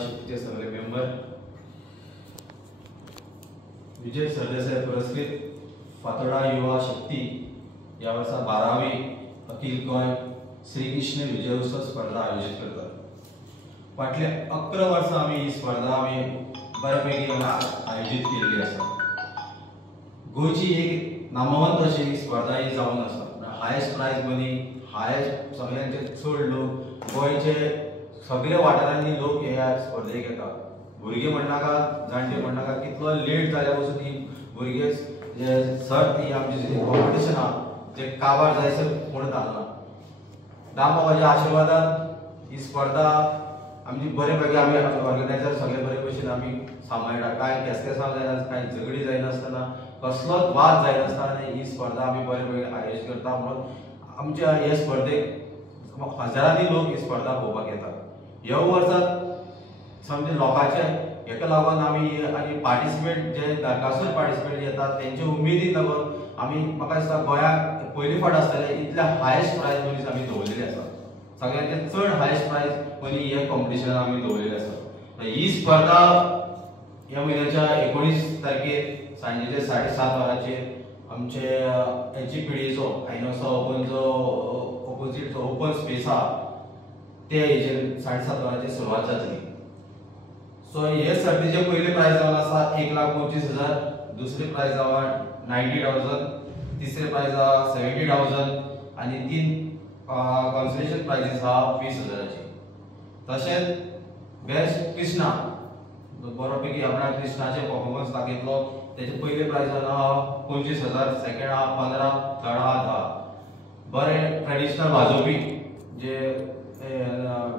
शक्तीचे सगळे मेंबर, विजय सरदेसाई पुरस्कृत फातोडा युवा शक्ती या वर्सा 12वी अखिल गोंय श्री कृष्ण विजय उत्सव स्पर्धा आयोजित करतात. फाटले 11 वर्सां आमी ही स्पर्धा बऱ्यापैकी आयोजित केलेली आसा. गोंयची एक नामवंत अशी ही स्पर्धा ही जावन आसा. हायेस्ट प्राइज मनी, हायेस्ट सगळ्यांचे चड लोक गोंयचे सगळे वाठारांनी लोक ह्या स्पर्धेक येतात. भुरगे म्हणनाका, जाणटे म्हणनाका, कितलो लेट जाल्या पासून ही भुरगे जे सर्त ही आमची जी कॉम्पिटिशन आहा जे काबार जायसर कोण घालना. दामबाबाच्या आशिर्वादान ही स्पर्धा आमची बरेपैकी आमी ऑर्गनायझर सगळे बरे भशेन आमी सांबाळटा. कांय केसकेसां जायना, कांय झगडी जायनासतना, कसलोच वाद जायनासतना ही स्पर्धा आमी बरेपैकी आयोजीत करता. म्हणून आमच्या ह्या स्पर्धेक हजारांनी लोक ही स्पर्धा पळोवपाक येतात. ह्या वर्सात समजे लोकांचे हेका लागून आमी आनी पार्टिसिपेट जे नरकासूर पार्टिसिपेट येतात तेंचे उमेदीक लागून आमी म्हाका दिसता गोंयाक पयली फावट आसतले इतले हायेस्ट प्राइज मनीस आमी दवरलेले आसा. सगळ्यांचे चड हायेस्ट प्राइज मनी हे कॉम्पिटिशन आमी दवरलेले आसा. ही स्पर्धा ह्या म्हयन्याच्या 19 तारखेर सांजेचे 7:30 वरांचेर आमचे एचपीडीचो आयनोसा ओपनचो ऑपोजिट जो ओपन स्पेस आहा ते हेजेर 7:30 वरांचेर सुरवात जातली. सो हे सर्तीचे पयले प्राइज जावन आसा 1,25,000, दुसरे प्राइज आहा 90,000, तिसरे प्राइज आहा 70,000 आनी 3 कॉन्सोलेशन प्राइजेस आहा 20,000ची. तशेंच बेस्ट कृष्णा बरोपैकी आपणा कृष्णाचे परफॉर्मन्स दाखयतलो तेचे पयले प्राइज आहा 25,000, सेकंड आहा 15, थर्ड आहा 10. बरे ट्रेडिशनल वाजोवपी जे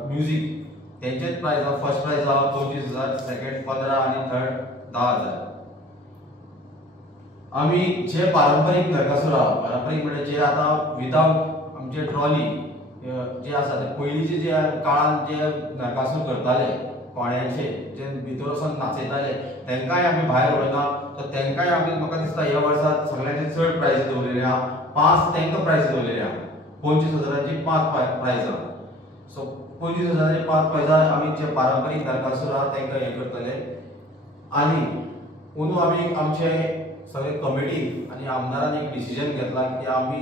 म्युझिक तेंचेच प्राइज आहा. फर्स्ट प्राइज आहा 25,000, सेकंड 15 आनी थर्ड 10,000. आमी जे पारंपरीक नरकासूर आहा, पारंपरीक म्हणजे जे आता विदाउट आमचे ट्रॉली जे आसा ते पयलींचे जे काळान जे नरकासूर करताले कोण्याचे जे भितर वचून नाचयताले तेंकाय आमी भायर उडयना. सो तेंकाय आमी म्हाका दिसता ह्या वर्सात सगळ्यांचे चड प्राइज दवरलेले आहा. 5 तेंका प्राइज दवरलेले आहा. 25,000ची 5 प्राइज आहा. सो 25,000ची 5 प्राइजां आमी जे पारंपरीक नरकासूर आहा तेंका हे करतले. आनी अंदू आमी आमचे सगळे कमिटी आनी आमदारान एक डिसिजन घेतला की आमी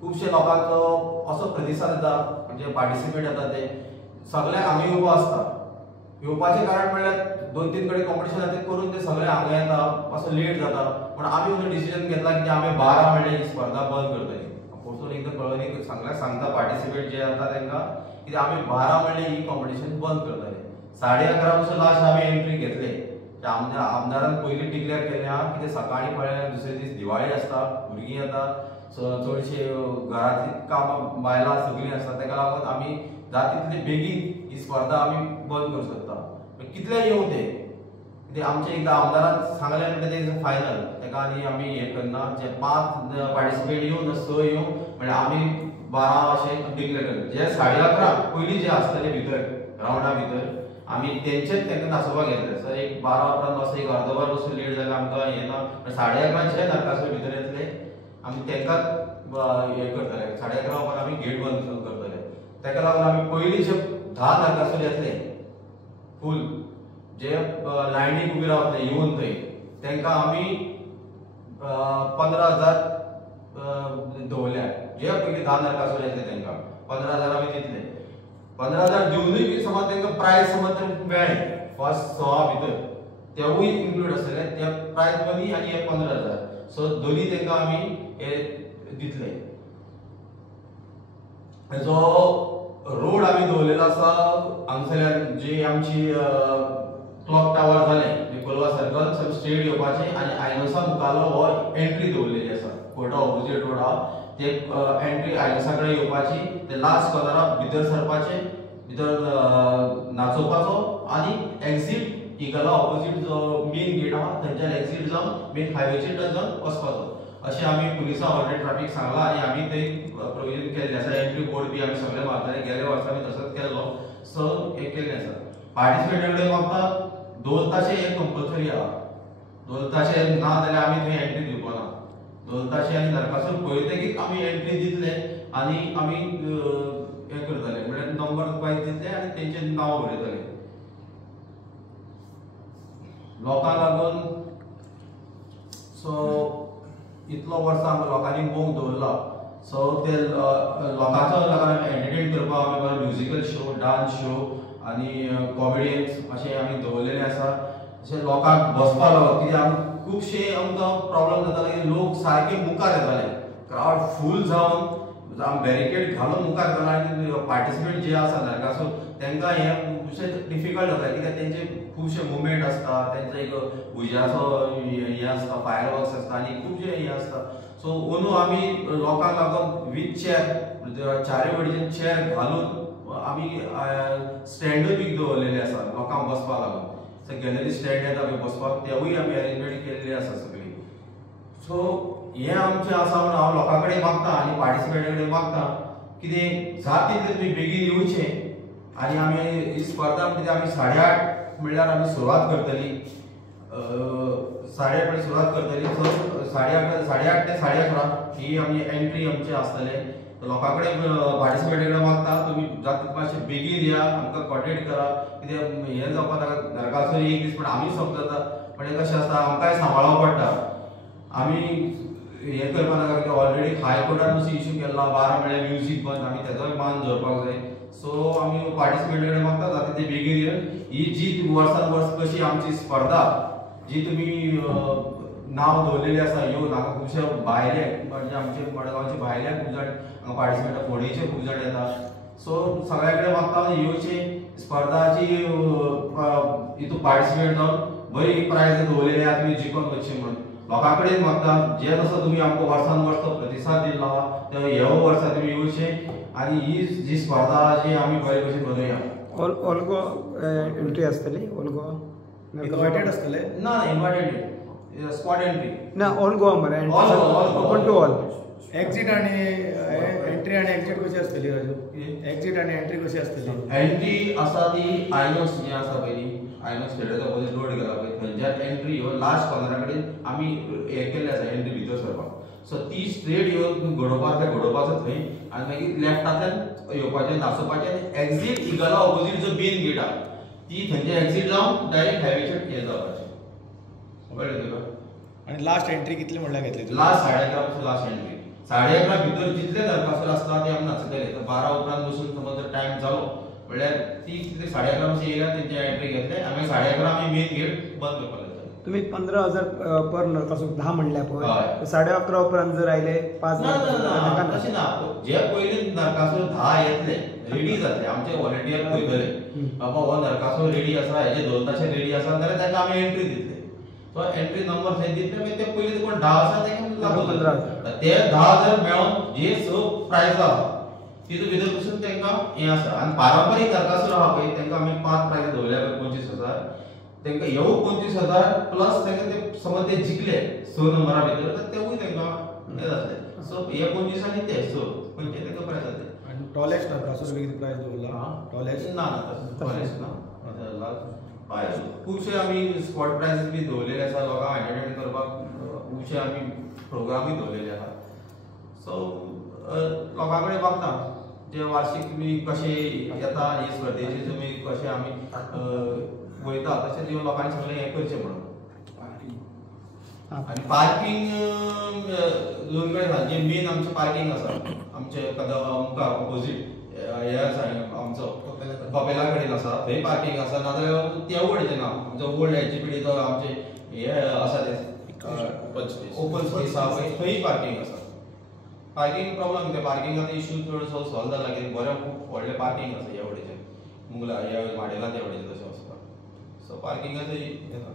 खूबशे लोकांचो असो प्रतिसाद येता म्हणजे पार्टिसिपेट येता ते सगळे हांगा येवपा आसता. येवपाचें कारण म्हणल्यार 2-3 कडेन कॉम्पिटिशन ते करून ते सगळे हांगा येता असो लेट जाता. पण आमी असो डिसिजन घेतला की आमी 12 म्हणल्यार ही स्पर्धा बंद करतली. परतून एकदां कळोनी सगळ्यांक सांगता पार्टिसिपेट जे जाता तांकां की आमी 12 म्हणल्यार ही कॉम्पिटिशन बंद करतले. 11:30 पासून लास्ट आमी एंट्री घेतले. आमच्या आमदारान पयलीं डिक्लेअर केलें आहा की ते सकाळी म्हळ्यार दुसरे दीस दिवाळी आसता, भुरगीं येता, चडशे घरांतली कामां बायलां सगळीं आसता ताका लागून आमी जाता तितले बेगीन ही स्पर्धा आमी बंद करूंक सोदता. कितले येवं ते कित्याक आमचे एकदां आमदारान सांगलें म्हणटा तें फायनल ताका आनी आमी हें करना. जे 5 पार्टिसिपेट येवं 6 येवं म्हणल्यार आमी 12 अशें डिक्लेअर केलें. जे 11:30 पयलीं जे आसतले भितर रावंडा भितर आमी तेंचेच तांकां नाचोवपाक घेतले. सर एक 12 उपरांत असो एक अर्दवर पासून लेट जाल्यार आमकां हें ना. 11:30 जे नरकासूर भितर येतले आमी तांकां हें करतले. 11:30 उपरांत आमी गेट बंद करतले. ताका लागून आमी पयलीं जे 10 नरकासूर येतले फूल जे लायनीक उबे रावतले येवन थंय तांकां आमी 15,000 दवरल्या. जे पयलीं 10 नरकासूर येतले तांकां 15,000 आमी दितले. 15,000 दिवनूय बी समज तांकां प्राइज समज मेळ्ळें फर्स्ट 6 भितर तेवूय इन्क्लूड आसतले ते प्राइज मनी आनी हे 15,000. सो दोनी तांकां आमी हे दितले. जो रोड आमी दवरलेलो आसा हांगसरल्यान जी आमची क्लॉक टावर जालें कोलवा सर्कल सगळें स्ट्रेट येवपाचें आनी आयनोसा मुखालो हो एंट्री दवरलेली आसा. कोर्टा ऑपोजिट रोड आहा ते एंट्री आयनोसा कडेन येवपाची. ते लास्ट कॉर्नराक भितर सरपाचें, भितर नाचोवपाचो आनी एक्झीट इगला ऑपोजिट जो मेन गेट आहा थंयच्यान एक्झीट जावन मेन हायवेचेर टच जावन वचपाचो. अशें आमी पुलिसां ऑलरेडी ट्रॅफिक सांगला आनी आमी थंय प्रोविजन केल्लें आसा. एंट्री बोर्ड बी आमी सगळे मारतले. गेल्या वर्सा आमी तसोच केल्लो. सो हें केल्लें आसा. पार्टिसिपेट कडेन मागता ढोलताशे हे कंपल्सरी आहा. ढोलताशे ना जाल्यार आमी थंय एंट्री दिवपाना. ढोलताशे आनी नरकासूर पळयतकीच आमी एंट्री दितले आनी आमी हें करतले म्हणल्यार नंबर वायज दितले आनी तेंचे नांव बरयतले. लोकांक लागून सो इतलो वर्सां आमी लोकांनी मोग दवरला सो ते लोकांचो लागून एंटरटेन करपाक आमी बरो म्युजिकल शो डान्स शो आनी कॉमेडियन्स अशें आमी दवरलेले आसा अशें लोकांक बसपाक लागून कित्याक खुबशे आमकां प्रॉब्लम जाताले की लोक सारके मुखार येताले क्रावड फूल जावन बॅरिकेड घालून मुखार येताले आनी पार्टिसिपेट जे आसा नरकासूर तांकां हें खुबशें डिफिकल्ट जाता कित्याक तेंचे खुबशे मुवमेंट आसता तेंचो एक उज्याचो हें आसता फायर वर्क्स आसता आनी खुबशे हें आसता सो अंदू आमी लोकांक लागून वीथ चेअर चारूय वटेच्यान चेअर घालून आमी स्टँडूय बी दवरलेले आसा लोकांक बसपाक लागून गॅलरी स्टँड येता पळय बसपाक तेवूय आमी अरेंजमेंट केल्ली आसा सगळी सो हें आमचें आसा म्हणून हांव लोकां कडेन मागता आनी पार्टिसिपेंटा कडेन मागता कितें जाता तितलें तुमी बेगीन येवचें आनी आमी ही स्पर्धा कितें आमी 8:30 म्हणल्यार आमी सुरवात करतली 8:30 म्हणल्यार सुरवात करतली सो 8:30 ते 11:30 ही आमी एंट्री आमची आसतले लोकां कडेन पार्टिसिपेट कडेन मागता तुमी जाता तितलें मातशें बेगीन या आमकां कॉन्टेक्ट करा कित्याक हें जावपाक नाका नरकासूर एक दीस पण आमी समजता पण कशें आसता आमकांय सांबाळप पडटा आमी हें करपाक नाका कित्याक ऑलरेडी हायकोर्टान असो इशू केल्लो 12 म्हणल्यार म्युजीक बंद आमी तेजोय मान दवरपाक जाय सो आमी पार्टिसिपेट कडेन मागता जाता तितलें बेगीन येवन ही जी वर्सान वर्स कशी आमची स्पर्धा जी तुमी नांव दवरलेली आसा ह्यो म्हाका खुबशे भायले म्हणजे आमचे मडगांवचे भायले खूब जाण पार्टिसिपेट फोंडेचे खूब जाण येतात सो सगळ्या कडेन मागता येवचें स्पर्धाची हितून पार्टिसिपेट जावन बरी प्रायज दवरलेली आहा तुमी जिखून वचचें म्हणून लोकां कडेन मागता जे जसो तुमी आमकां वर्सान वर्स प्रतिसाद दिल्लो आहा ते ह्या वर्सा तुमी येवचें आनी ही जी स्पर्धा जी आमी बरे भशेन बनोवया ऑल गोवा एंट्री आसतली ऑल गोवा इन्वायटेड आसतले ना इन्वायटेड स्पॉट एंट्री ना ऑल गोवा मरे ओपन टू ऑल एक्झिट आणि एंट्री आणि एक्झिट कशी असतली राजू एक्झिट आणि एंट्री कशी असतली एंट्री आसा ती आयनॉक्स जी आसा पयली आयनॉक्स थिएटरचा ऑपोजिट रोड गेला पळय थंयच्यान एंट्री ह्यो लास्ट 15 कडेन आमी हे केल्ले आसा एंट्री भितर सरपाक सो ती स्ट्रेट येवन घडोवपाचो थंय आनी मागीर लेफ्टांतल्यान येवपाचें नाचोवपाचें आनी एक्झिट इगला ऑपोजिट जो मेन गेट आहा ती थंयचे एक्झिट जावन डायरेक्ट हायवेचेर हे जावपाचें कळ्ळें तुका आणि लास्ट एंट्री कितली म्हणल्यार घेतली लास्ट 11:30 पासून लास्ट एंट्री 11:30 भितर जितले नरकासूर आसता ते आमी नाचयतले 12 उपरांत बसून समज जर टायम जालो म्हणल्यार ती कितें 11:30 पासून येयल्या तेंचे एंट्री घेतले आमी 11:30 आमी मेन गेट बंद करपाक जाता तुम्ही 15,000 पर नरकासूर 10 म्हणल्या पळय हय 11:30 उपरांत जर आयले 5 ना तशें ना जे पयलीं नरकासूर 10 येतले रेडी जातले आमचे व्हॉलंटियर पळयतले बाबा हो नरकासूर रेडी आसा हेजे 2 ताशे रेडी आसा जाल्यार ताका आमी एंट्री दितले तो एंट्री नंबर थंय दितले मागीर ते पयलीं कोण 10 आसा ताका लागू 15,000 ते 10,000 मेळोन जे स प्रायज आहा तितून भितर पसून तांकां हें आसा आनी पारंपारीक नरकासूर आहा पळय तांकां आमी 5 प्रायज दवरल्या 25,000 तांकां ह्यो 25,000 प्लस तांकां ते समज ते जिखले 6 नंबरा भितर तर तेवूय तांकां हे जातले सो हे 25 आनी ते 6 म्हणजे तांकां प्रायज जातले आणि टॉलेस्ट नरकासूर किती प्रायज दवरला टॉलेस्ट ना टॉलेस्ट ना खुबशे आमी स्पॉट प्रायजीस बी दवरलेले आसा लोकांक एंटरटेन करपाक खुबशे आमी प्रोग्रामूय दवरलेले आहा सो लोकां कडेन मागता जे वार्षिक तुमी कशे येता हे स्पर्धेचे तुमी कशे आमी वयता तशें जेवन लोकांनी सगळें हें करचें म्हणून आनी पार्किंग 2 कडेन आसा जे मेन आमचें पार्किंग आसा आमचे मुखार ऑपोजीट हे आसा आमचो कपेला कडेन आसा थंय पार्किंग आसा नाजाल्यार त्या वटेच्यान ना आमचो ओल्ड एचपीडी जो आमचे हे आसा ते ओपन स्पेस आहा पळय थंय पार्किंग आसा पार्किंग प्रॉब्लम कितें पार्किंगाचो इशू चडसो सॉल्व जाला कित्याक बरें खूब व्हडलें पार्किंग आसा ह्या वटेच्यान मुगला ह्या माडेला त्या वटेच्यान तशें वचपाक सो पार्किंगाचो हें ना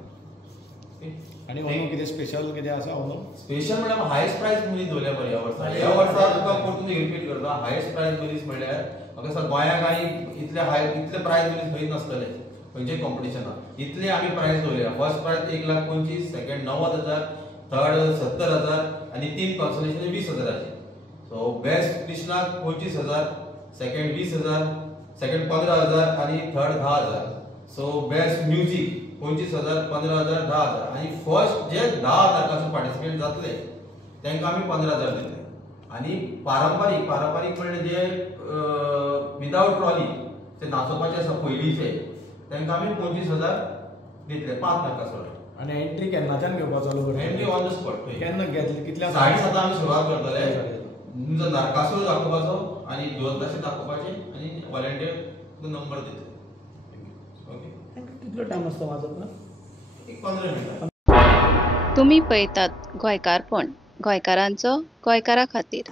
आणि ओनू कितें स्पेशल कितें आसा ओनू स्पेशल म्हणल्यार हायस्ट प्रायस मनीस दवरल्या बरें ह्या वर्सा तुका परतून रिपीट करता हायस्ट प्रायस मनीस म्हणल्यार म्हाका दिसता गोंयांत आनी इतले प्रायज मनीस खंयच नासतले खंयचे कॉम्पिटिशनाक इतले आमी प्रायज दवरल्या फर्स्ट प्रायज 1,25,000 सेकंड 90,000 थर्ड 70,000 आनी 3 कॉन्सोलेशन 20,000 सो बेस्ट क्रिस्टनाक 25,000 सेकंड 20,000 सेकंड 15,000 आनी थर्ड 10,000 सो बेस्ट म्युजीक 25,000 15,000 10,000 आनी फर्स्ट जे 10 नरकासूर पार्टिसिपेट जातले तांकां आमी 15,000 दितले आनी पारंपारीक म्हणल्यार जे विदाउट ट्रॉली ते नाचोवपाचे आसा पयलींचे तांकां आमी 25,000 दितले 5 नरकासूर आणि एंट्री केन्नाच्यान घेवपाक चालू एंट्री करता ऑन द स्पॉट केन्ना घेतली कितल्या 7:30 आमी सुरवात करतले तुमचो नरकासूर दाखोवपाचो आणि 2 तास दाखोवपाचे आणि व्हॉलंटियर नंबर दितले ओके कितलो टाइम आसता वाजप ना एक 15 मिनिटां तुम्ही पळयतात गोंयकारपण गोंयकारांचो गोंयकारा खातीर.